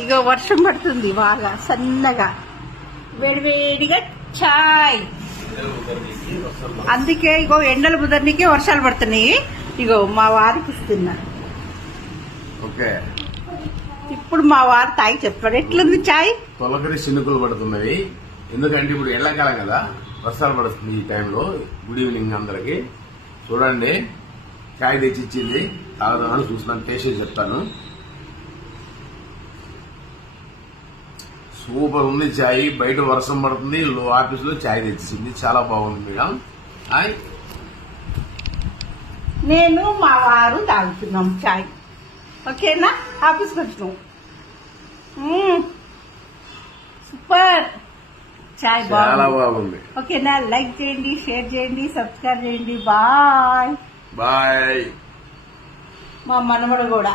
ఇగో వర్షం పడుతుంది బాగా సన్నగా, వేడివేడిగా చాయ్. అందుకే ఇగో ఎండలు ముదర్నికే వర్షాలు పడుతున్నాయి. ఇగో మా వారికి ఇస్తున్నా. ఓకే, ఇప్పుడు మా వారు తాగి చెప్తాడు ఎట్లుంది చాయ్. తొలకరి చినుకులు పడుతున్నవి, ఎందుకంటే ఇప్పుడు ఎండాకాలం కదా, వర్షాలు పడుతుంది ఈ టైంలో. గుడ్ ఈవినింగ్ అందరికి. చూడండి, చాయ్ తెచ్చి ఇచ్చింది, తాగుదామని చూస్తున్నాను, టేస్ట్ చేసి చెప్తాను. సూపర్ ఉంది చాయ్. బయట వర్షం పడుతుంది, ఆఫీస్ లో చాయ్ తెచ్చింది, చాలా బాగుంది మేడం. హాయ్, నేను మా వారు తాగుతున్నాం చాయ్. ఓకేనా, ఆఫీస్కి వచ్చినాం. సూపర్ చాయ్, చాలా బాగుంది. ఓకేనా, లైక్ చేయండి, షేర్ చేయండి, సబ్స్క్రైబ్ చేయండి. Bye bye. మా మనవడు కూడా